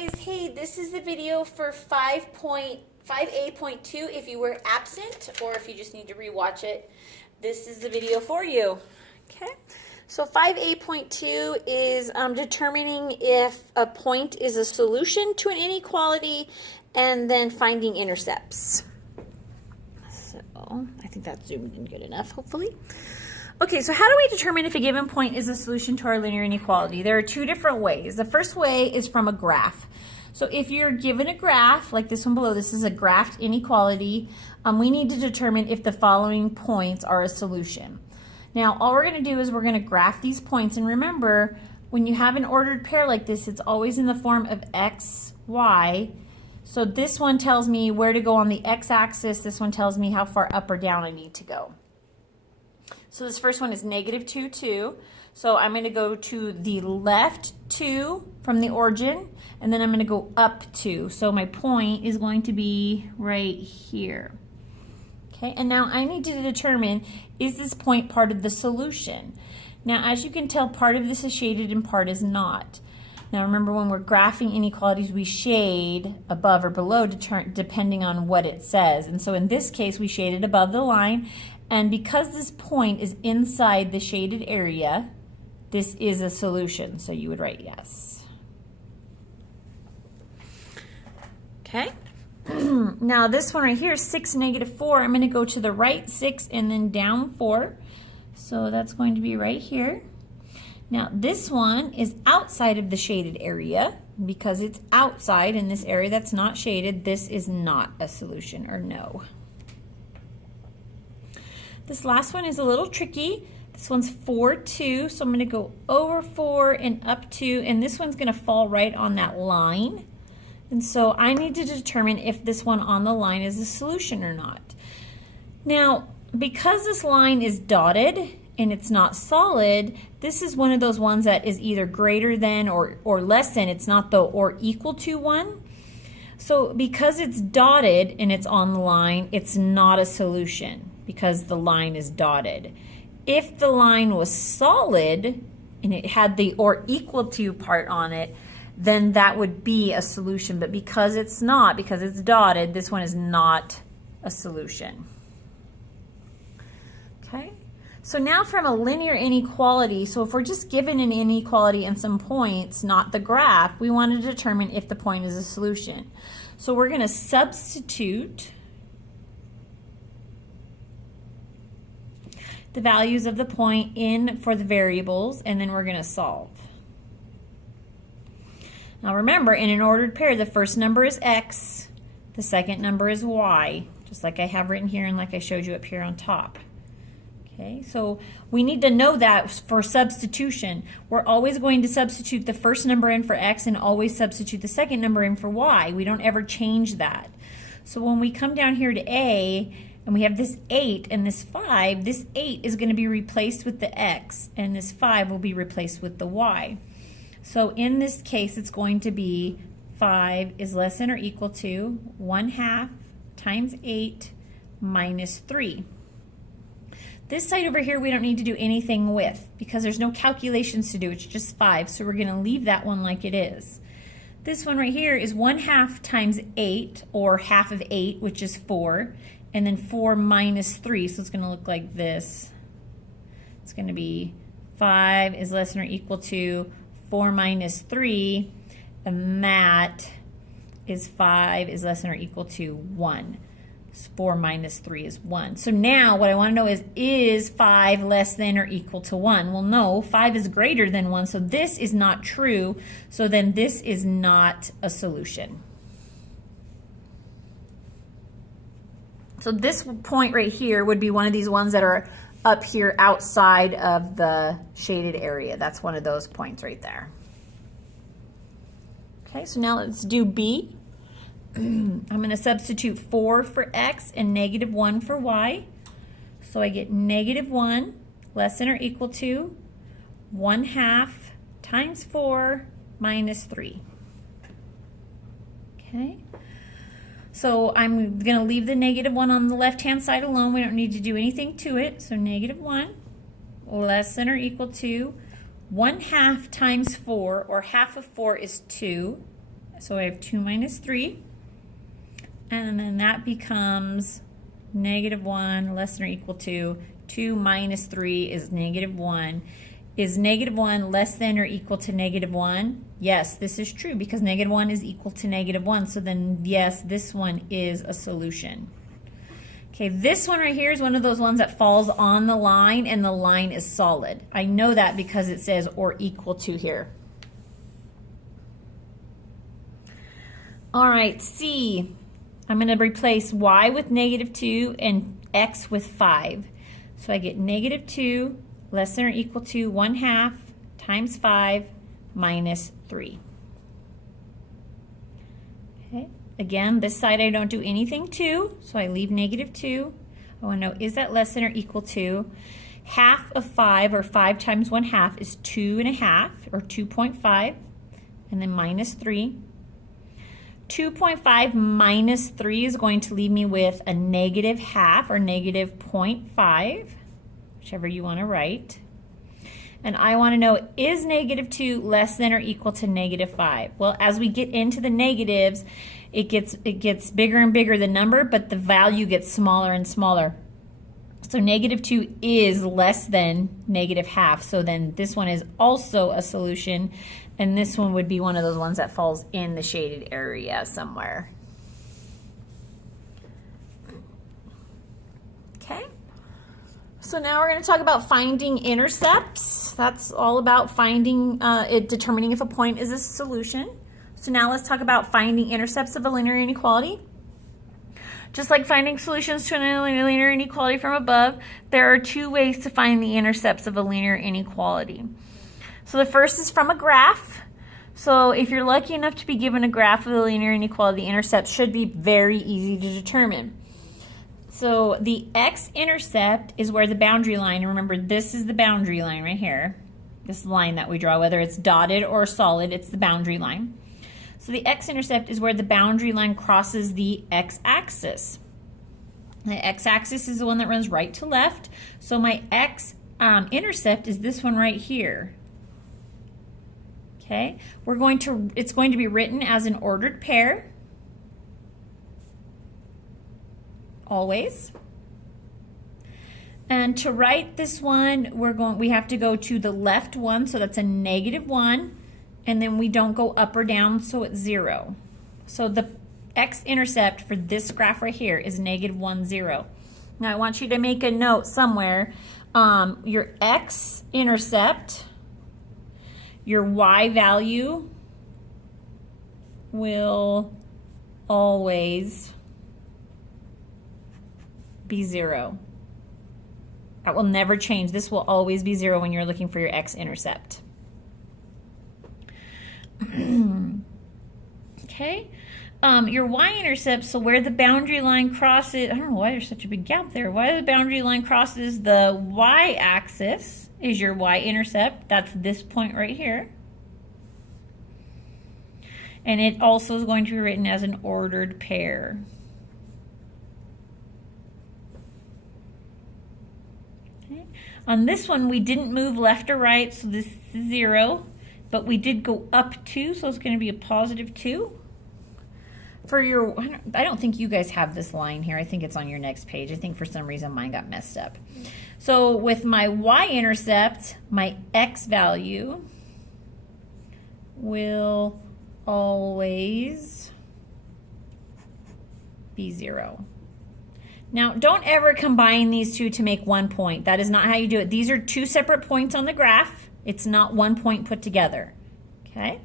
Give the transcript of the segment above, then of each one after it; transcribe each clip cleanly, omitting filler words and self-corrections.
guys, hey, this is the video for 5A.2 if you were absent or if you just need to rewatch it. This is the video for you. Okay, so 5A.2 is determining if a point is a solution to an inequality and then finding intercepts. So I think that's zoomed in good enough, hopefully. Okay, so how do we determine if a given point is a solution to our linear inequality? There are two different ways. The first way is from a graph. So if you're given a graph, like this one below, this is a graphed inequality, we need to determine if the following points are a solution. Now, all we're going to do is we're going to graph these points, and remember, when you have an ordered pair like this, it's always in the form of x, y. So this one tells me where to go on the x-axis, this one tells me how far up or down I need to go. So this first one is -2, 2. So I'm going to go to the left 2 from the origin, and then I'm going to go up 2. So my point is going to be right here. Okay, and now I need to determine, is this point part of the solution? Now, as you can tell, part of this is shaded and part is not. Now remember, when we're graphing inequalities, we shade above or below depending on what it says. And so in this case, we shaded above the line. And because this point is inside the shaded area, this is a solution. So you would write yes. Okay. Now this one right here, 6, -4. I'm going to go to the right 6 and then down 4. So that's going to be right here. Now this one is outside of the shaded area. Because it's outside in this area that's not shaded, this is not a solution, or no. This last one is a little tricky. This one's 4, 2, so I'm going to go over 4 and up 2, and this one's going to fall right on that line. And so I need to determine if this one on the line is a solution or not. Now, because this line is dotted and it's not solid, this is one of those ones that is either greater than or less than. It's not the or equal to one. So because it's dotted and it's on the line, it's not a solution, because the line is dotted. If the line was solid and it had the or equal to part on it, then that would be a solution. But because it's not, because it's dotted, this one is not a solution. Okay, so now from a linear inequality, so if we're just given an inequality and some points, not the graph, we want to determine if the point is a solution. So we're going to substitute the values of the point in for the variables, and then we're going to solve. Now remember, in an ordered pair, the first number is x, the second number is y, just like I have written here and like I showed you up here on top. Okay, so we need to know that for substitution. We're always going to substitute the first number in for x and always substitute the second number in for y. We don't ever change that. So when we come down here to A, and we have this 8 and this 5, this 8 is going to be replaced with the x, and this 5 will be replaced with the y. So in this case, it's going to be 5 is less than or equal to 1/2 times 8 minus 3. This side over here we don't need to do anything with, because there's no calculations to do. It's just 5, so we're going to leave that one like it is. This one right here is 1/2 times 8, or half of 8, which is 4. And then 4 minus 3, so it's going to look like this. It's going to be 5 is less than or equal to 4 minus 3, and that is 5 is less than or equal to 1. 4 minus 3 is 1. So now what I want to know is 5 less than or equal to 1? Well, no, 5 is greater than 1, so this is not true. So then this is not a solution. So this point right here would be one of these ones that are up here outside of the shaded area. That's one of those points right there. Okay, so now let's do B. I'm going to substitute 4 for x and -1 for y. So I get -1 less than or equal to 1/2 times 4 minus 3. Okay. So I'm going to leave the -1 on the left-hand side alone. We don't need to do anything to it. So -1 less than or equal to 1/2 times 4, or half of 4 is 2. So I have 2 minus 3. And then that becomes -1 less than or equal to 2 minus 3 is -1. Is -1 less than or equal to -1? Yes, this is true because -1 is equal to -1. So then, yes, this one is a solution. Okay, this one right here is one of those ones that falls on the line and the line is solid. I know that because it says or equal to here. All right, C. I'm going to replace y with -2 and x with 5. So I get -2 less than or equal to 1/2 times 5 minus 3. Okay. Again, this side I don't do anything to, so I leave -2. I want to know, is that less than or equal to? Half of 5, or 5 times 1/2, is 2.5, or 2.5, and then minus 3. 2.5 minus 3 is going to leave me with a -0.5 or -0.5, whichever you want to write. And I want to know, is -2 less than or equal to -5? Well, as we get into the negatives, it gets bigger and bigger, the number, but the value gets smaller and smaller. So -2 is less than -0.5. So then this one is also a solution, and this one would be one of those ones that falls in the shaded area somewhere. Okay. So now we're going to talk about finding intercepts. That's all about finding, determining if a point is a solution. So now let's talk about finding intercepts of a linear inequality. Just like finding solutions to a linear inequality from above, there are 2 ways to find the intercepts of a linear inequality. So the first is from a graph. So if you're lucky enough to be given a graph of the linear inequality, the intercepts should be very easy to determine. So the X-intercept is where the boundary line, remember this is the boundary line right here, this line that we draw, whether it's dotted or solid, it's the boundary line. So the X-intercept is where the boundary line crosses the X-axis. The X-axis is the one that runs right to left, so my X-intercept is this one right here. Okay, it's going to be written as an ordered pair. Always. And to write this one, we have to go to the left one, so that's a -1, and then we don't go up or down, so it's 0. So the X-intercept for this graph right here is -1, 0. Now I want you to make a note somewhere. Your X-intercept, your Y value will always be 0. That will never change. This will always be 0 when you're looking for your X-intercept. Okay. Your Y-intercept, so where the boundary line crosses, I don't know why there's such a big gap there. Why the boundary line crosses the Y-axis is your Y-intercept. That's this point right here. And it also is going to be written as an ordered pair. Okay. On this one, we didn't move left or right, so this is 0. But we did go up 2, so it's going to be a +2. For your, I don't think you guys have this line here. I think it's on your next page. I think for some reason mine got messed up. So with my Y-intercept, my X value will always be 0. Now, don't ever combine these two to make one point. That is not how you do it. These are 2 separate points on the graph. It's not one point put together. Okay?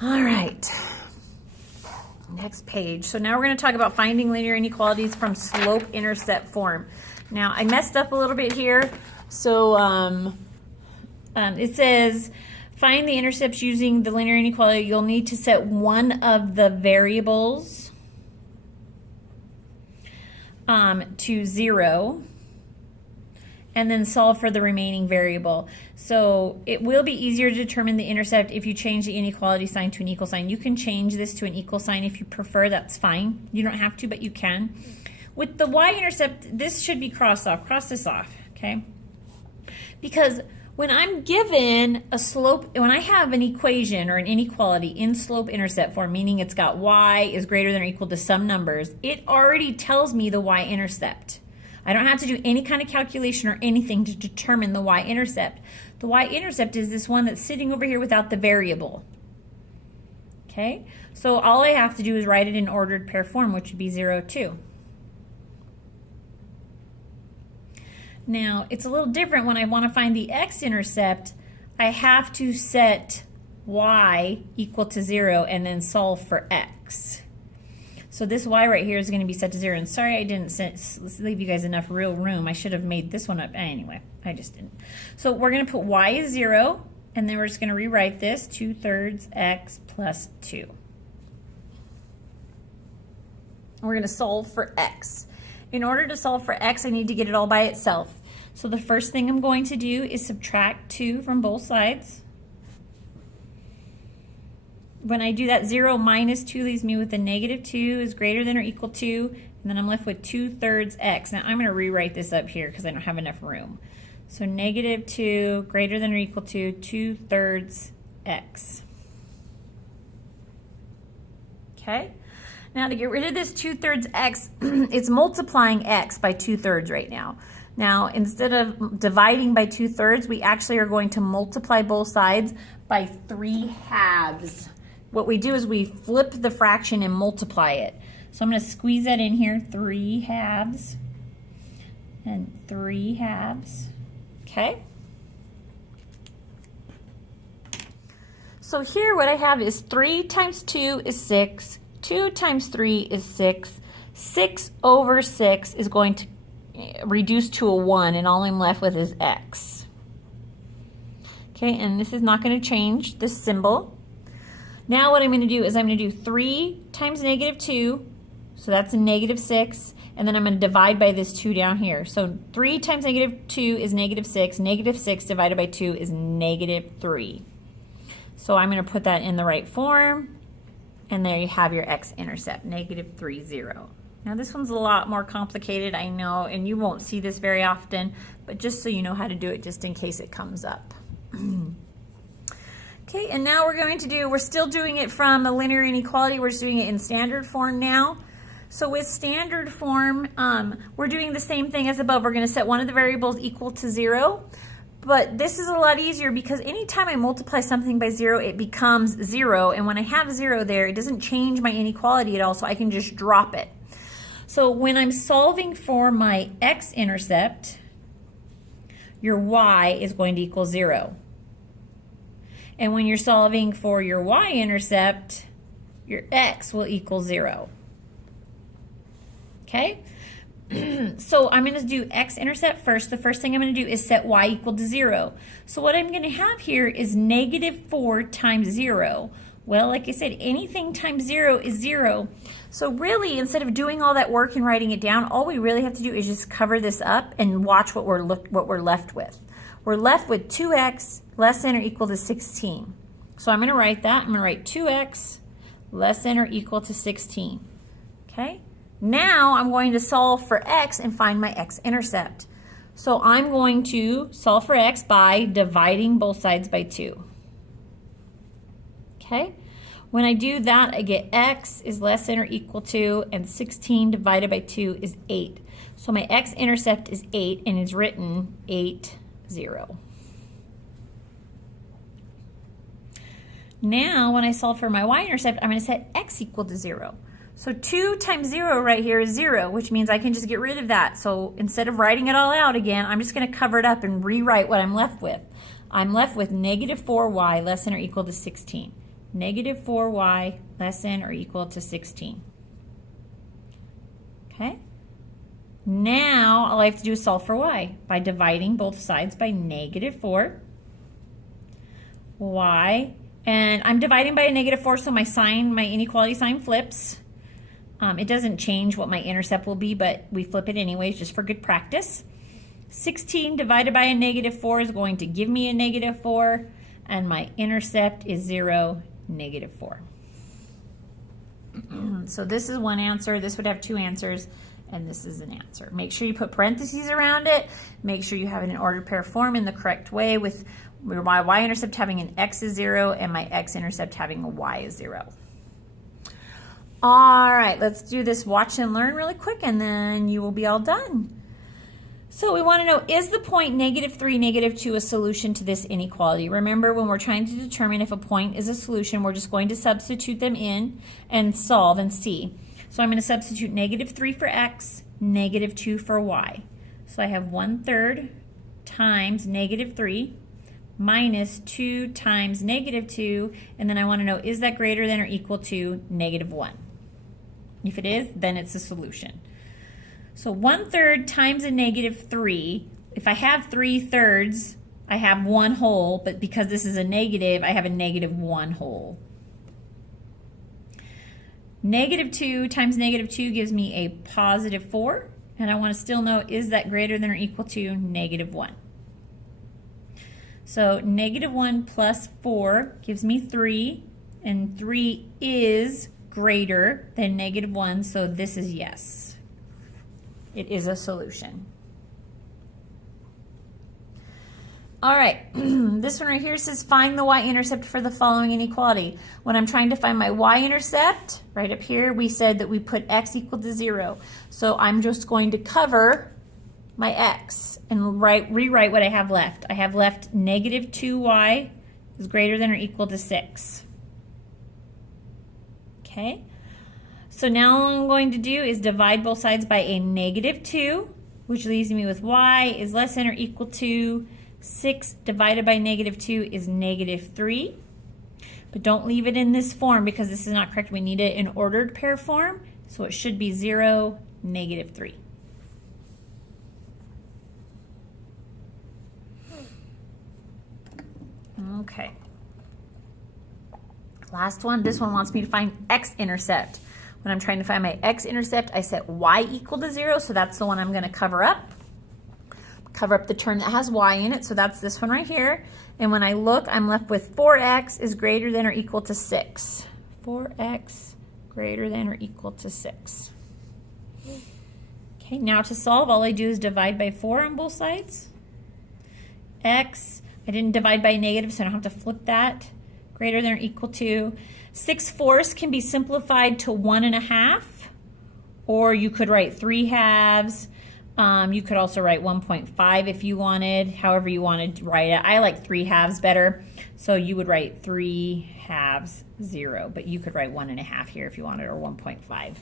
All right. Next page. So now we're going to talk about finding linear inequalities from slope-intercept form. Now, I messed up a little bit here. So it says, find the intercepts using the linear inequality. You'll need to set one of the variables to 0. And then solve for the remaining variable. So it will be easier to determine the intercept if you change the inequality sign to an equal sign. You can change this to an equal sign if you prefer, that's fine. You don't have to, but you can. With the Y-intercept, this should be crossed off. Cross this off, okay? Because When I'm given a slope, when I have an equation or an inequality in slope-intercept form, meaning it's got y is greater than or equal to some numbers, it already tells me the y-intercept. I don't have to do any kind of calculation or anything to determine the y-intercept. The y-intercept is this one that's sitting over here without the variable. Okay, so all I have to do is write it in ordered pair form, which would be 0, 2. Now, it's a little different when I want to find the x-intercept. I have to set y equal to 0 and then solve for x. So this y right here is going to be set to 0. And sorry I didn't leave you guys enough real room. I should have made this one up. Anyway, I just didn't. So we're going to put y is 0, and then we're just going to rewrite this 2/3 x plus 2. We're going to solve for x. In order to solve for x, I need to get it all by itself. So the first thing I'm going to do is subtract 2 from both sides. When I do that, 0 minus 2 leaves me with a negative 2 is greater than or equal to, and then I'm left with 2/3 x. Now I'm going to rewrite this up here because I don't have enough room. So negative 2 greater than or equal to 2/3 x. Okay? Now to get rid of this 2/3 x, it's multiplying x by 2/3 right now. Now instead of dividing by 2/3, we actually are going to multiply both sides by 3/2. What we do is we flip the fraction and multiply it. So I'm going to squeeze that in here, 3/2 and 3/2. Okay? So here what I have is 3 times 2 is 6. 2 times 3 is 6. 6 over 6 is going to reduce to a 1, and all I'm left with is x. Okay, and this is not going to change this symbol. Now what I'm going to do is I'm going to do 3 times negative 2, so that's a negative 6, and then I'm going to divide by this 2 down here. So 3 times negative 2 is negative 6. Negative 6 divided by 2 is negative 3. So I'm going to put that in the right form. And there you have your x-intercept, negative 3, 0. Now this one's a lot more complicated, I know, and you won't see this very often, but just so you know how to do it just in case it comes up. Okay, and now we're still doing it from a linear inequality, we're just doing it in standard form now. So with standard form, we're doing the same thing as above. We're going to set one of the variables equal to 0. But this is a lot easier because anytime I multiply something by 0, it becomes 0. And when I have 0 there, it doesn't change my inequality at all, so I can just drop it. So when I'm solving for my x-intercept, your y is going to equal 0. And when you're solving for your y-intercept, your x will equal 0. Okay? So I'm going to do x-intercept first. The first thing I'm going to do is set y equal to 0. So what I'm going to have here is negative 4 times 0. Well, like I said, anything times 0 is 0. So really, instead of doing all that work and writing it down, all we really have to do is just cover this up and watch what we're left with. We're left with 2x less than or equal to 16. So I'm going to write that. I'm going to write 2x less than or equal to 16. Okay? Now I'm going to solve for x and find my x-intercept. So I'm going to solve for x by dividing both sides by 2. Okay? When I do that, I get x is less than or equal to, and 16 divided by 2 is 8. So my x-intercept is 8, and it's written 8, 0. Now, when I solve for my y-intercept, I'm going to set x equal to 0. So 2 times 0 right here is 0, which means I can just get rid of that. So instead of writing it all out again, I'm just going to cover it up and rewrite what I'm left with. I'm left with negative 4y less than or equal to 16. Negative 4y less than or equal to 16. Okay? Now all I have to do is solve for y by dividing both sides by negative 4. Y, and I'm dividing by a negative 4, so my inequality sign flips. It doesn't change what my intercept will be, but we flip it anyways just for good practice. 16 divided by a negative 4 is going to give me a negative 4, and my intercept is 0, negative 4. So this is one answer. This would have two answers, and this is an answer. Make sure you put parentheses around it. Make sure you have it in ordered pair form in the correct way, with my y-intercept having an x is 0 and my x-intercept having a y is 0. All right, let's do this watch and learn really quick, and then you will be all done. So we want to know, is the point -3, -2 a solution to this inequality? Remember, when we're trying to determine if a point is a solution, we're just going to substitute them in and solve and see. So I'm going to substitute -3 for x, -2 for y. So I have 1/3 times -3 minus 2 times -2, and then I want to know, is that greater than or equal to -1? If it is, then it's a solution. So 1/3 times a -3, if I have 3/3, I have 1 whole, but because this is a negative, I have a -1 whole. -2 times -2 gives me a +4, and I want to still know, is that greater than or equal to -1? So -1 plus 4 gives me 3, and 3 is greater than -1, so this is yes. It is a solution. All right, this one right here says find the y-intercept for the following inequality. When I'm trying to find my y-intercept, right up here, we said that we put x equal to 0. So I'm just going to cover my x and rewrite what I have left. I have left -2y is greater than or equal to 6. Okay. So now all I'm going to do is divide both sides by a -2, which leaves me with y is less than or equal to 6 divided by -2 is -3. But don't leave it in this form because this is not correct. We need it in ordered pair form, so it should be 0, -3. Okay. Last one. This one wants me to find x-intercept. When I'm trying to find my x-intercept, I set y equal to 0, so that's the one I'm going to cover up. Cover up the term that has y in it, so that's this one right here. And when I look, I'm left with 4x is greater than or equal to 6. 4x greater than or equal to 6. Okay, now to solve, all I do is divide by 4 on both sides. X, I didn't divide by negative, so I don't have to flip that. Greater than or equal to 6/4 can be simplified to 1.5, or you could write 3/2. You could also write 1.5 if you wanted, however you wanted to write it. I like 3/2 better, so you would write 3/2 0, but you could write 1.5 here if you wanted, or 1.5.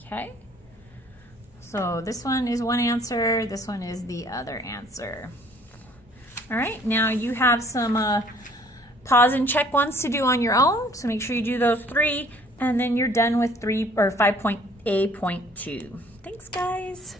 Okay, so this one is one answer, this one is the other answer. All right, now you have some pause and check ones to do on your own, so make sure you do those 3, and then you're done with 5.A.2. Thanks, guys.